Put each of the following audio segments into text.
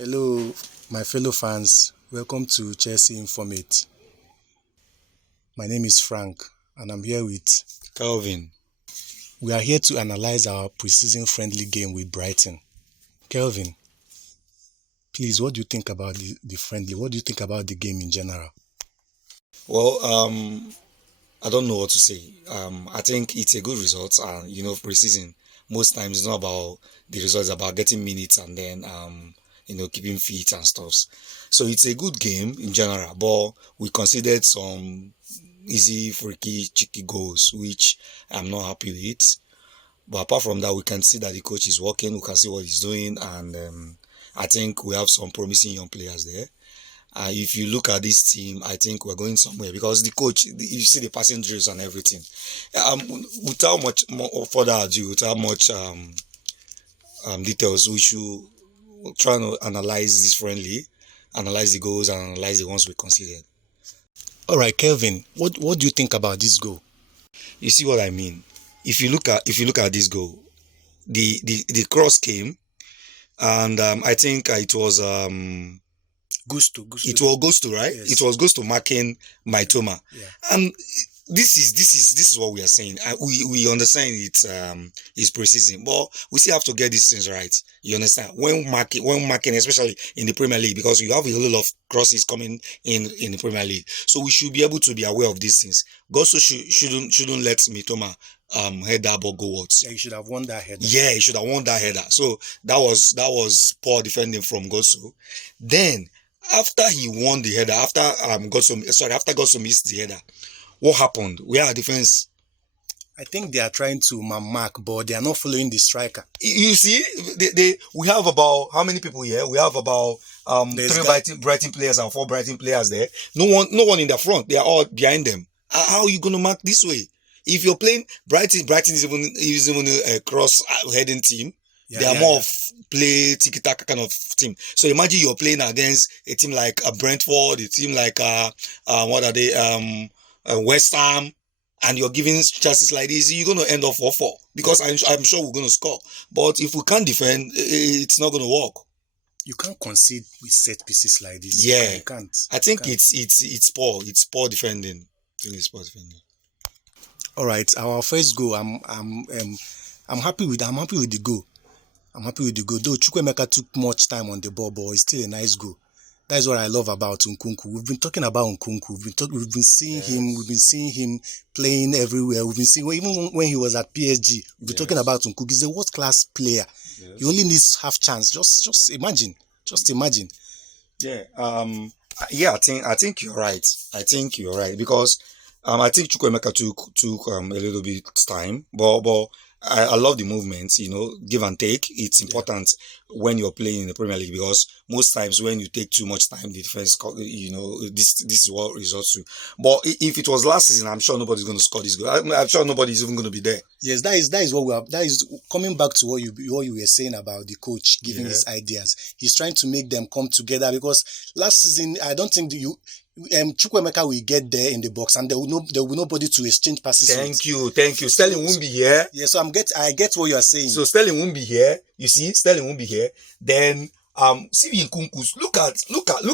Hello, my fellow fans. Welcome to Chelsea Informate. My name is Frank, and I'm here with Kelvin. We are here to analyze our preseason friendly game with Brighton. Kelvin, please, what do you think about the friendly? What do you think about the game in general? Well, I don't know what to say. I think it's a good result. Preseason, most times it's not about the results, it's about getting minutes and then, keeping fit and stuff. So it's a good game in general, but we considered some easy, freaky, cheeky goals, which I'm not happy with. But apart from that, we can see that the coach is working. We can see what he's doing, and I think we have some promising young players there. If you look at this team, I think we're going somewhere because the coach, you see the passing drills and everything. Without much more further ado, without much details, we should try to analyze this friendly, analyze the goals, and analyze the ones we considered. All right, Kelvin, what do you think about this goal? You see what I mean? If you look at this goal, the cross came, and I think it was Gusto. It was Gusto, right? Yes. It was Gusto marking Maitoma. Yeah. And this is what we are saying. We understand it's preseason, but we still have to get these things right. You understand? When marking, especially in the Premier League, because you have a whole lot of crosses coming in the Premier League, so we should be able to be aware of these things. Gusto shouldn't let Maitoma head that ball gowards. Yeah, you should have won that header. Yeah, he should have won that header. So that was poor defending from Gusto. Then after he won the header, after Gusto missed the header, what happened? Where our defense? I think they are trying to mark, but they are not following the striker. You see, we have about how many people here? We have about three Brighton players and 4 Brighton players there. No one in the front. They are all behind them. How are you going to mark this way? If you're playing Brighton is even a cross-heading team. Yeah, they are more of play tiki-taka kind of team. So imagine you're playing against a team like Brentford, a team like West Ham, and you're giving chances like this, you're going to end up 4-4 because I'm sure we're going to score. But if we can't defend, it's not going to work. You can't concede with set pieces like this. Yeah, you can't. I think it's poor. It's poor defending. I think it's poor defending. All right, our first goal. I'm happy with the goal. I'm happy with the goal. Though Chukwuemeka took much time on the ball, but it's still a nice goal. That's what I love about Nkunku. We've been talking about Nkunku. We've been seeing him. We've been seeing him playing everywhere. We've been seeing even when he was at PSG. We've been talking about Nkunku. He's a world-class player. Yes. He only needs half chance. Just imagine. Just imagine. Yeah. I think you're right. I think you're right because I think Chukwuemeka took a little bit time, but I love the movements, give and take. It's important when you're playing in the Premier League because most times when you take too much time, the defense, this is what results to. But if it was last season, I'm sure nobody's going to score this goal. I'm sure nobody's even going to be there. Yes, that is what we have. That is coming back to what you were saying about the coach giving his ideas. He's trying to make them come together because last season, I don't think Chukwuemeka will get there in the box and there will be nobody to exchange passes. Thank you. Sterling won't be here. Yeah, so I get what you are saying. So Sterling won't be here. You see, Sterling won't be here. Then see Nkunku. Look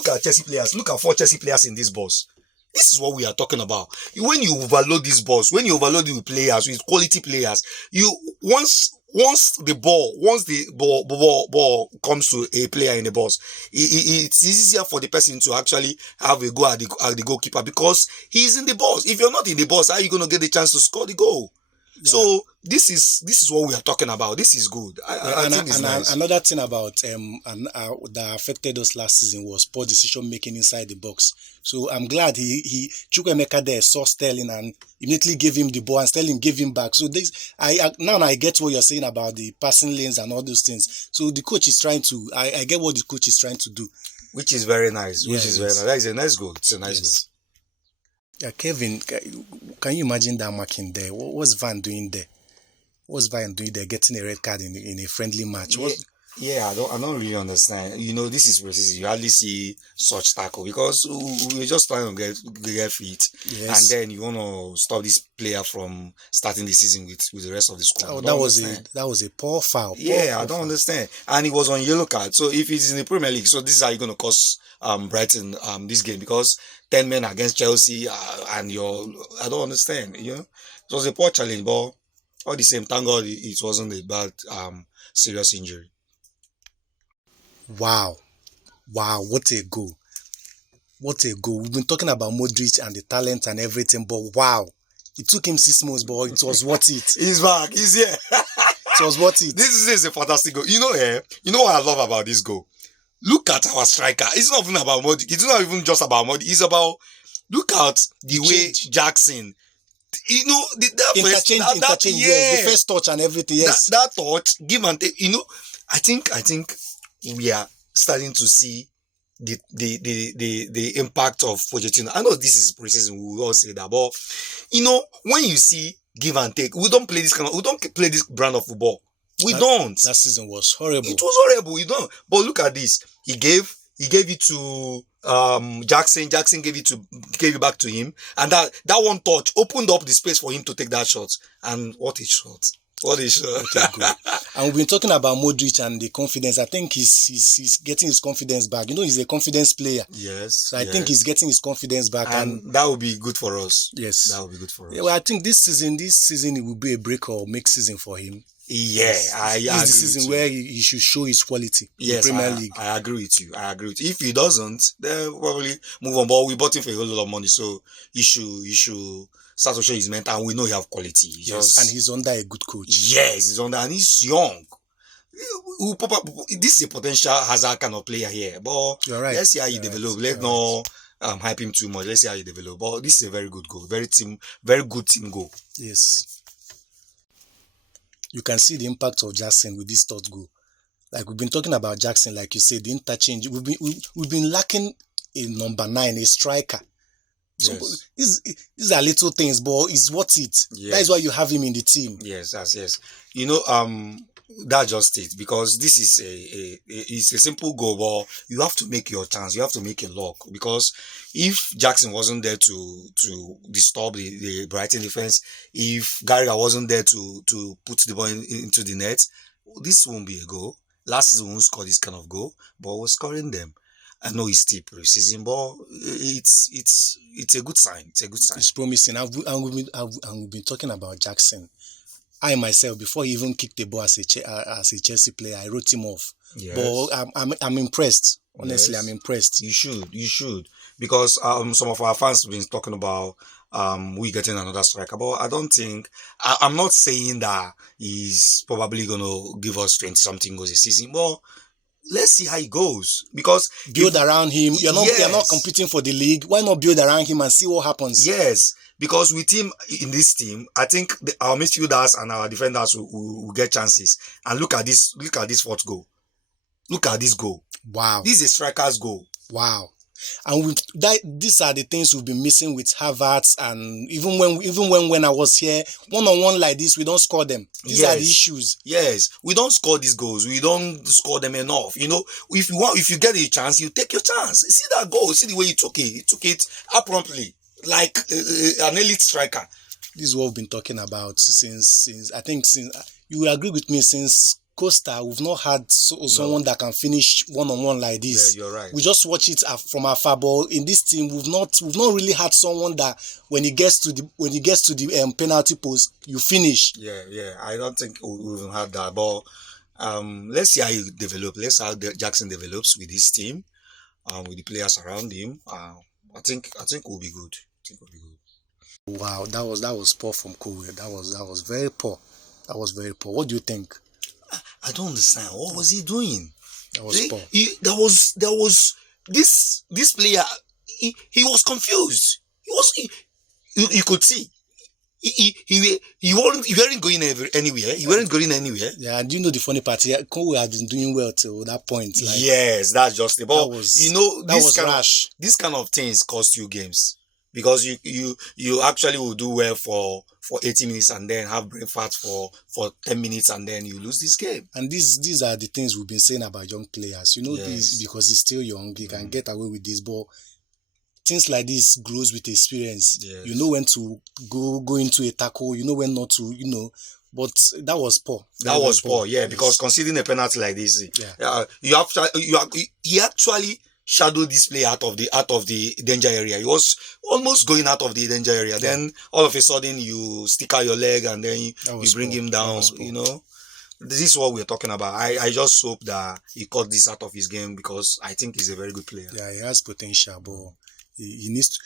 at Chelsea players. Look at 4 Chelsea players in this box. This is what we are talking about. When you overload this box, when you overload it with players, with quality players, once the ball comes to a player in the box, it's easier for the person to actually have a go at the goalkeeper because he's in the box. If you're not in the box, how are you going to get the chance to score the goal? Yeah. So this is what we are talking about. This is good. I think it's nice. Another thing about that affected us last season was poor decision making inside the box. So I'm glad Chukwuemeka there saw Sterling and immediately gave him the ball and Sterling gave him back. So now I get what you're saying about the passing lanes and all those things. So the coach is trying to. I get what the coach is trying to do, which is very nice. Very nice. That is a nice goal. It's a nice goal. Yeah, Kevin, can you imagine that marking there? What's Van doing there? What's Van doing there, getting a red card in a friendly match? Yeah. Yeah, I don't really understand. This is preseason. You hardly see such tackle because we're just trying to get fit, and Yes. then you want to stop this player from starting the season with the rest of the squad. Oh, I don't understand. that was a poor foul. Yeah, I Poor don't foul. understand. And it was on yellow card. So if it's in the Premier League, so this is how you're gonna cost Brighton this game because 10 men against Chelsea and I don't understand. It was a poor challenge, but all the same, thank God it wasn't a bad serious injury. Wow. Wow, what a goal. What a goal. We've been talking about Modric and the talent and everything, but wow. It took him 6 months, but it was worth it. He's back. He's here. It was worth it. This is a fantastic goal. You know what I love about this goal? Look at our striker. It's not even about Modric. It's not even just about Modric. It's about, look at the way Jackson, Interchange, yes. The first touch and everything, yes. That touch, give and take. I think we are starting to see the impact of Pochettino. I know this is preseason, we will all say that, but when you see give and take, we don't play this brand of football. Don't. Last season was horrible. It was horrible. We don't. But look at this. He gave it to Jackson. Jackson gave it back to him, and that one touch opened up the space for him to take that shot. And what a shot! What a shot! And we've been talking about Modric and the confidence. I think he's getting his confidence back. He's a confidence player. Yes. So I think he's getting his confidence back, and that will be good for us. Yes, that will be good for us. Yeah, well, I think this season it will be a break or make season for him. Yeah, this is the season where he should show his quality in the Premier League. I agree with you. If he doesn't, then probably move on. But we bought him for a whole lot of money, so he should start to show his mental. And we know he have quality. Yes, and he's under a good coach. Yes, he's under, and he's young. This is a potential hazard kind of player here. But you're right. Let's see how he develops. Let's not hype him too much. Let's see how he develops. But this is a very good goal. Very good team goal. Yes. You can see the impact of Jackson with this third goal. Like we've been talking about Jackson, like you said, the interchange. We've been lacking a number 9, a striker. Yes. So these are little things, but it's worth it. Yes. That is why you have him in the team. Yes. That's just it, because this is it's a simple goal, but you have to make your chance. You have to make a lock, because if Jackson wasn't there to disturb the Brighton defense, if Gallagher wasn't there to put the ball into the net, this won't be a goal. Last season we won't score this kind of goal, but we're scoring them. I know it's still pre-season, but it's a good sign. It's a good sign. It's promising. And we've been talking about Jackson. I myself, before he even kicked the ball as a Chelsea player, I wrote him off. Yes. But I'm impressed. Honestly, yes. I'm impressed. You should, because some of our fans have been talking about we getting another striker, but I don't think I'm not saying that he's probably gonna give us 20-something goals a season, but let's see how he goes, because build around him. You're not competing for the league. Why not build around him and see what happens? Yes, because with him in this team, I think our midfielders and our defenders will get chances. And look at this fourth goal. Look at this goal. Wow, this is a striker's goal. Wow. And these are the things we've been missing with Havertz, and even when I was here, one-on-one like this, we don't score them. These are the issues. Yes, we don't score these goals. We don't score them enough. If you get a chance, you take your chance. See that goal? See the way he took it. He took it promptly, like an elite striker. This is what we've been talking about since you will agree with me, since Costa, we've not had someone that can finish one-on-one like this. Yeah, you're right. We just watch it from afar, but in this team, we've not really had someone that when he gets to the penalty post, you finish. Yeah. I don't think we've had that, but let's see how he develops. Let's see how Jackson develops with his team, with the players around him. I think we'll be good. Wow, that was poor from Korea. That was very poor. That was very poor. What do you think? I don't understand. What was he doing? That was poor. There was this player. He was confused. You could see. He weren't going anywhere. He weren't going anywhere. Yeah, and you know the funny part? Kowe had been doing well till that point. Yes, that's just the ball. That was rash. This kind of things cost you games. because you actually will do well for 80 minutes and then have brain fat for 10 minutes and then you lose this game. And these are the things we've been saying about young players. You know, this Yes. because he's still young, he can get away with this, but things like this grows with experience. Yes. You know when to go into a tackle, you know when not to, you know. But that was poor. That was poor, yeah, because conceding a penalty like this, Yeah. he actually shadowed this player out of the danger area. He was almost going out of the danger area. Then all of a sudden you stick out your leg and then you bring him down. You know, this is what we're talking about. I just hope that he cut this out of his game because I think he's a very good player. Yeah, he has potential, but he needs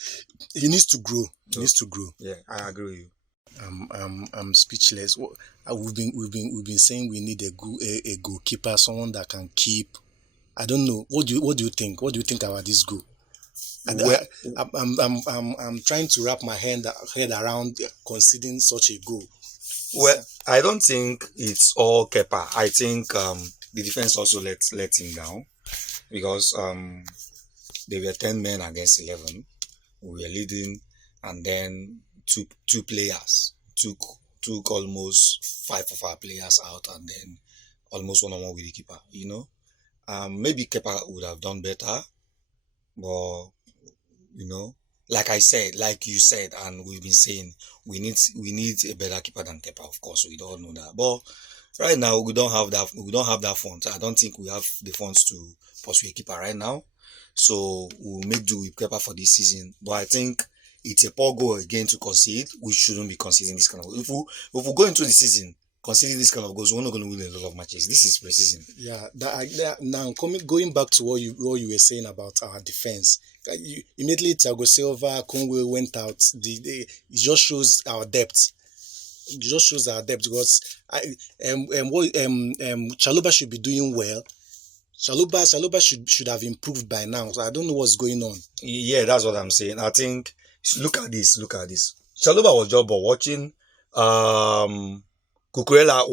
to grow. He needs to grow. Yeah, I agree with you. I'm speechless. We've been saying we need a goalkeeper, someone that can keep. I don't know. What do you think? What do you think about this goal? And I'm trying to wrap my head around conceding such a goal. Well, I don't think it's all Kepa. I think the defense also let him down because they were 10 men against 11. We were leading, and then two players took almost 5 of our players out, and then almost 1-on-1 with the keeper. You know, maybe Kepa would have done better, but you know, like you said, and we've been saying, we need a better keeper than Kepa. Of course, we don't know that, but right now we don't have that. We don't have that funds. I don't think we have the funds to pursue a keeper right now. So we'll make do with Kepa for this season. But I think it's a poor goal again to concede. We shouldn't be conceding this kind of. If we go into the season conceding this kind of goals, we're not going to win a lot of matches. This is preseason. Yeah. Now going back to what you were saying about our defense, immediately Thiago Silva, Conway went out. It just shows our depth. It just shows our depth because Chaluba should be doing well. Chaluba should have improved by now. So I don't know what's going on. Yeah, that's what I'm saying. I think look at this. Chaluba was just watching. Cucurella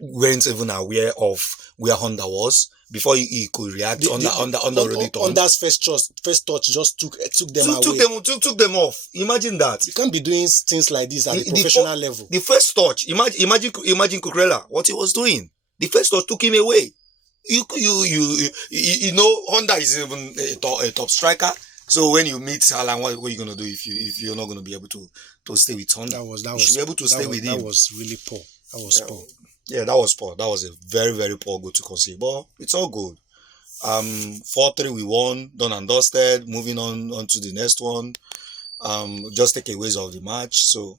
weren't even aware of where Honda was before he could react. Honda already turned. Honda's first touch just took them away. Took them off. Imagine that. You can't be doing things like this at the professional level. The first touch. Imagine Cucurella, what he was doing. The first touch took him away. You know, Honda is even a top striker. So when you meet Haaland, what are you gonna do if you're not gonna be able to stay with Honda? You should be able to stay with him. That was really poor. That was poor. Yeah, that was poor. That was a very, very poor goal to concede. But it's all good. 4-3 we won, done and dusted. Moving on to the next one. Just takeaways of the match. So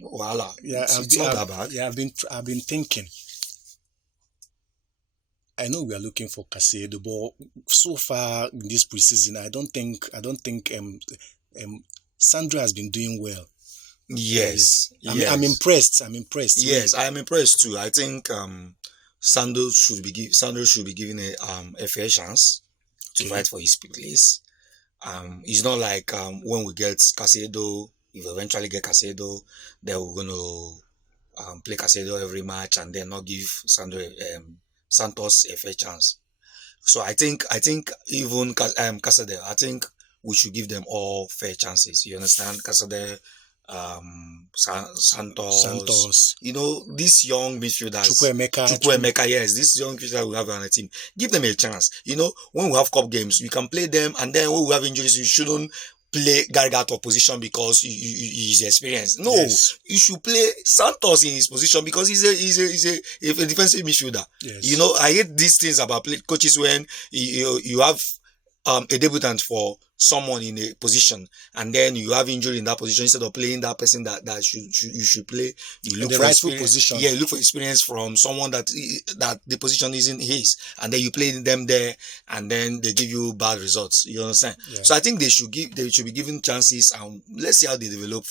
voila. Yeah, it's not that bad. Yeah, I've been thinking. I know we are looking for Caicedo, but so far in this preseason, I don't think Sandro has been doing well. Yes. I'm impressed. Yes, I am impressed too. I think Sandro should be given a fair chance to fight for his place. It's not like when we get Caicedo, if we eventually get Caicedo, then we're gonna play Caicedo every match and then not give Santos a fair chance. So I think even Caicedo, I think we should give them all fair chances. You understand? Caicedo, Santos, you know, these young midfielders, Chukwuemeka, yes, these young midfielders we have on the team, give them a chance. You know, when we have cup games, we can play them, and then when we have injuries, you shouldn't play Garga out of position because he's experienced. No, you should play Santos in his position because he's a defensive midfielder. Yes. You know, I hate these things about coaches when you have a debutant for someone in a position and then you have injury in that position. Instead of playing that person that you should play, you look for rightful position. Yeah, you look for experience from someone that the position isn't his, and then you play them there and then they give you bad results. You understand? Yeah. So I think they should be given chances, and let's see how they develop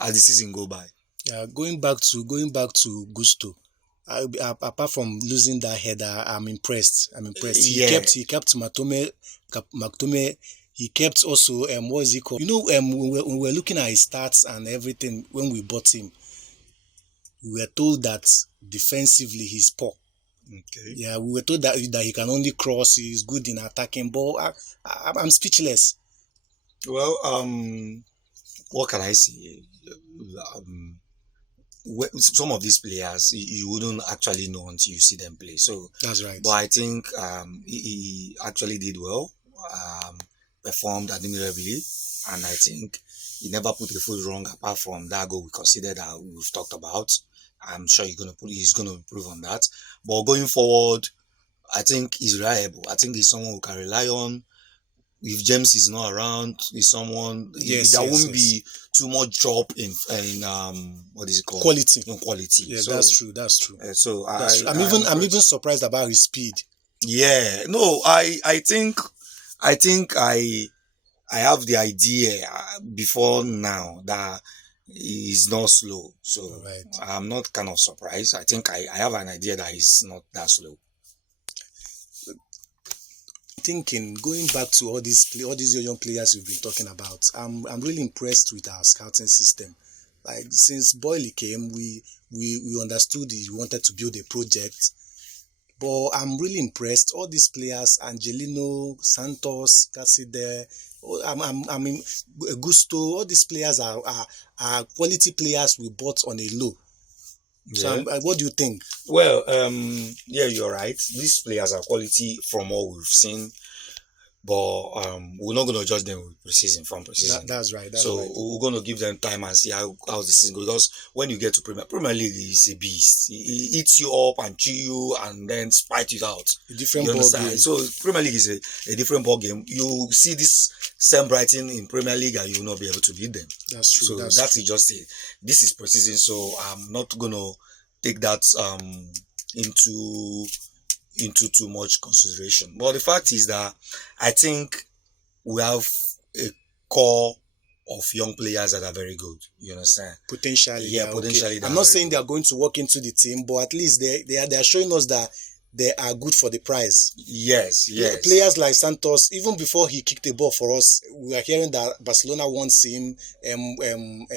as the season go by. Yeah, going back to Gusto. Apart from losing that header, I'm impressed. He kept Matome. He kept also what is he called? You know, when we're looking at his stats and everything when we bought him, we were told that defensively he's poor. Okay. Yeah, we were told that he can only cross. He's good in attacking, but I'm speechless. Well, what can I say? Um, some of these players you wouldn't actually know until you see them play. So, That's right. but I think he actually did well, um, performed admirably, and I think he never put a foot wrong apart from that goal we considered that we've talked about. I'm sure he's gonna improve on that. But going forward, I think he's reliable. I think he's someone who can rely on. If James is not around, is someone Yes, there yes, won't yes. be too much drop in what is it called, Quality. in quality. Yeah, So that's true. That's true. so That's true. I'm I'm impressed. even surprised about his speed. Yeah, no, I think I have the idea before now that he's not slow. So All right. I'm not kind of surprised. I think I have an idea that he's not that slow. Thinking, going back to all these young players we've been talking about, I'm really impressed with our scouting system. Like since Boyle came, we understood he wanted to build a project. But I'm really impressed. All these players, Angelino, Santos, Caside, I mean, Gusto, all these players are quality players we bought on a low. So Yeah. what do you think? Well, yeah, you're right. These players are quality from what we've seen, but we're not going to judge them with preseason from preseason. That's right. That's So right. we're going to give them time and see how the season goes. Because when you get to Premier League is a beast. It eats you up and chew you and then spite you out. A different You ball understand? game. So Premier League is a different ball game. You see this same Brighton in Premier League and you will not be able to beat them. That's true. So That's that true. is just it. This is preseason, so I'm not gonna take that into too much consideration. But the fact is that I think we have a core of young players that are very good. You understand? Potentially. Yeah, Okay. potentially. I'm not saying they are going to walk into the team, but at least they are showing us that they are good for the prize. Yes, yes. Players like Santos, even before he kicked the ball for us, we are hearing that Barcelona wants him,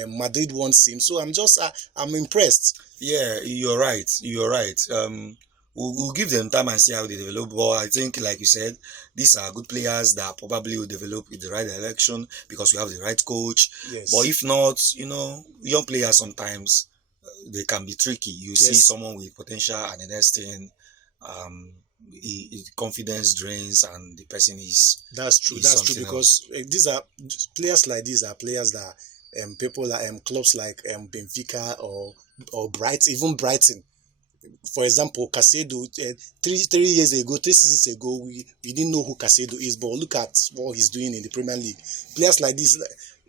Madrid wants him. So I'm impressed. Yeah, you're right. You're right. We'll give them time and see how they develop. But I think, like you said, these are good players that probably will develop in the right direction because we have the right coach. Yes. But if not, young players sometimes they can be tricky. You see Yes. someone with potential, and the next thing, confidence drains, and the person is. That's true. is That's true something because these are players like these are players that people like clubs like Benfica or Brighton. For example, Casado, 3 years ago, 3 seasons ago, we didn't know who Casado is, but look at what he's doing in the Premier League. Players like this,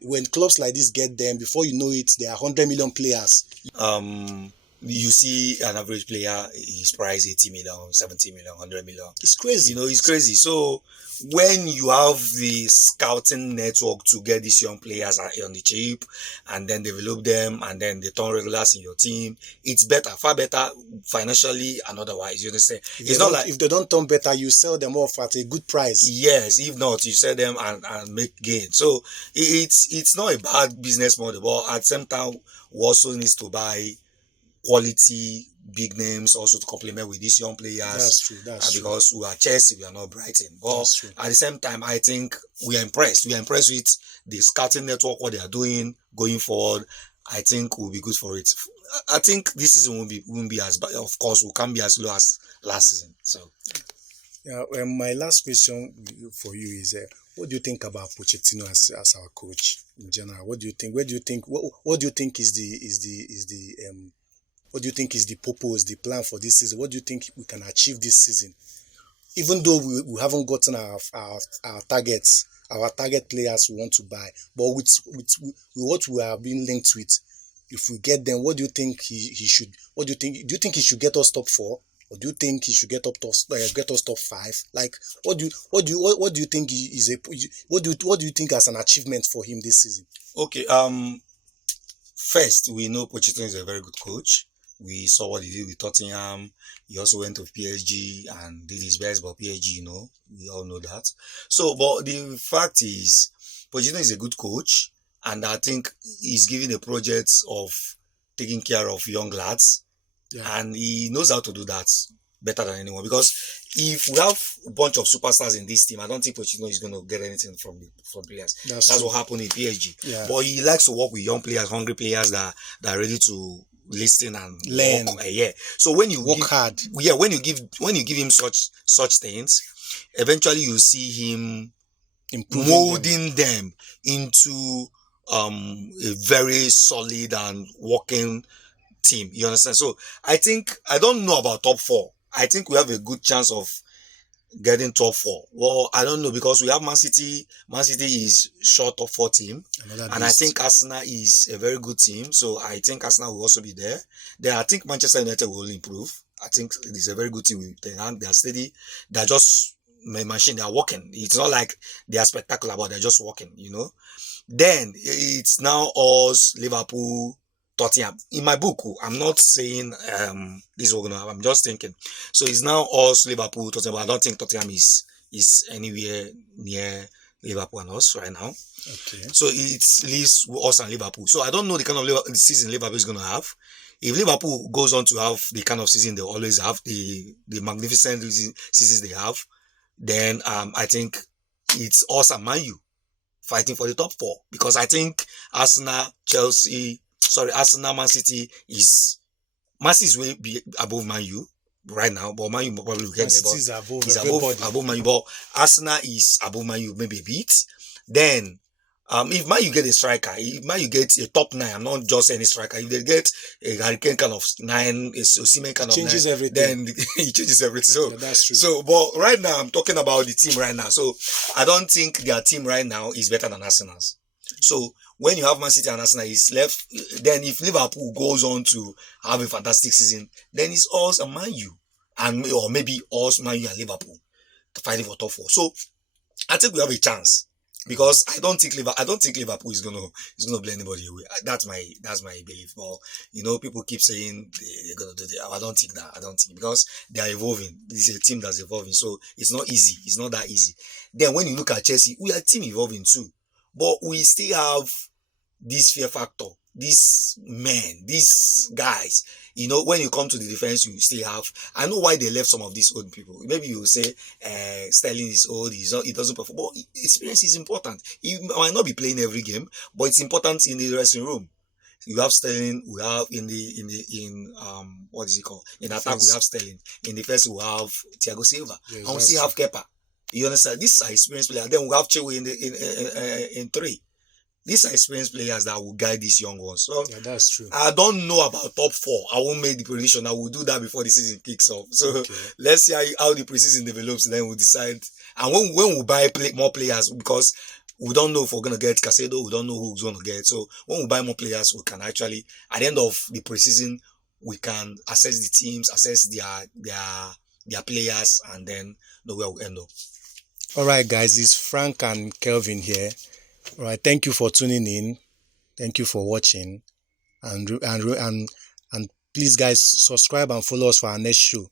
when clubs like this get them, before you know it, there are 100 million players. You see an average player, he's priced 80 million, 70 million, 100 million. It's crazy. It's crazy. So when you have the scouting network to get these young players on the cheap and then develop them and then they turn regulars in your team, it's better, far better financially and otherwise. You understand? It's not like if they don't turn better, you sell them off at a good price. Yes, if not, you sell them and make gain. So it's not a bad business model, but at the same time, we also need to buy quality big names also to complement with these young players. That's true. That's true. Because we are Chelsea, we are not Brighton. But That's true. at the same time, I think we are impressed. We are impressed with the scouting network, what they are doing going forward. I think we'll be good for it. I think this season won't be as bad. Of course, we can't be as low as last season. So, yeah. My last question for you is, what do you think about Pochettino as our coach in general? What do you think? Where do you think? What do you think is the what do you think is the purpose, the plan for this season? What do you think we can achieve this season? Even though we haven't gotten our targets, our target players we want to buy, but with what we are being linked with, if we get them, what do you think he should? What do you think? Do you think he should get us top 4, or do you think he should get us top 5? Like, what do you think what do you think as an achievement for him this season? Okay. First, we know Pochettino is a very good coach. We saw what he did with Tottenham. He also went to PSG and did his best, but PSG, we all know that. So, but the fact is, Pochettino is a good coach, and I think he's given a project of taking care of young lads, Yeah. and he knows how to do that. better than anyone. Because if we have a bunch of superstars in this team, I don't think Pochettino is going to get anything from players. That's what happened in PSG. Yeah. But he likes to work with young players, hungry players that are ready to listen and learn. Yeah. So when you work hard, when you give him such things, eventually you see him molding them into a very solid and working team. You understand? So I don't know about top 4. I think we have a good chance of getting top 4. Well, I don't know, because we have Man City. Man City is short top 4 team, and I think Arsenal is a very good team. So I think Arsenal will also be there. Then I think Manchester United will improve. I think it is a very good team. They are steady. They are just a machine. They are working. It's not like they are spectacular, but they're just working. Then it's now us, Liverpool, Tottenham. In my book, I'm not saying this is what we're gonna have. I'm just thinking. So it's now us, Liverpool, Tottenham. But I don't think Tottenham is anywhere near Liverpool and us right now. Okay. So it leaves us and Liverpool. So I don't know the kind of season Liverpool is gonna have. If Liverpool goes on to have the kind of season they always have, the magnificent seasons they have, then I think it's us and Man U fighting for the top 4, because I think Arsenal, Man City is way above Man U right now, but Man U probably will get there. Is above Man U, but Arsenal is above Man U maybe a bit. Then if Man U get a striker, if Man U get a top 9, I'm not just any striker. If they get a Hurricane kind of 9, a Osimhen kind of 9, everything. Then it changes everything. So that's true. So, but right now I'm talking about the team right now. So I don't think their team right now is better than Arsenal's. So when you have Man City and Arsenal is left, then if Liverpool goes on to have a fantastic season, then it's us and Man U, or maybe us, Man U and Liverpool fighting for top 4. So I think we have a chance. Because I don't think Liverpool is gonna blow anybody away. That's my belief. But people keep saying they're gonna do that. I don't think that. Because they are evolving. This is a team that's evolving, so it's not easy. It's not that easy. Then when you look at Chelsea, we are a team evolving too, but we still have this fear factor. These men, these guys, when you come to the defense, you still have. I know why they left some of these old people. Maybe you will say Sterling is old, he doesn't perform. But experience is important. He might not be playing every game, but it's important in the dressing room. You have Sterling. We have in what is it called? In attack, we have Sterling. In defense, we have Thiago Silva, and we still have Kepa. You understand? These are experienced players. Then we have Chewe in 3. These are experienced players that will guide these young ones. So yeah, that's true. I don't know about top 4. I won't make the prediction. I will do that before the season kicks off. So let's see how the preseason develops. Then we'll decide. And when we buy more players, because we don't know if we're gonna get Casado, we don't know who's gonna get. So when we buy more players, we can actually, at the end of the preseason, we can assess the teams, assess their players, and then know where we end up. All right, guys, it's Frank and Kelvin here. All right, thank you for tuning in. Thank you for watching, and please, guys, subscribe and follow us for our next show.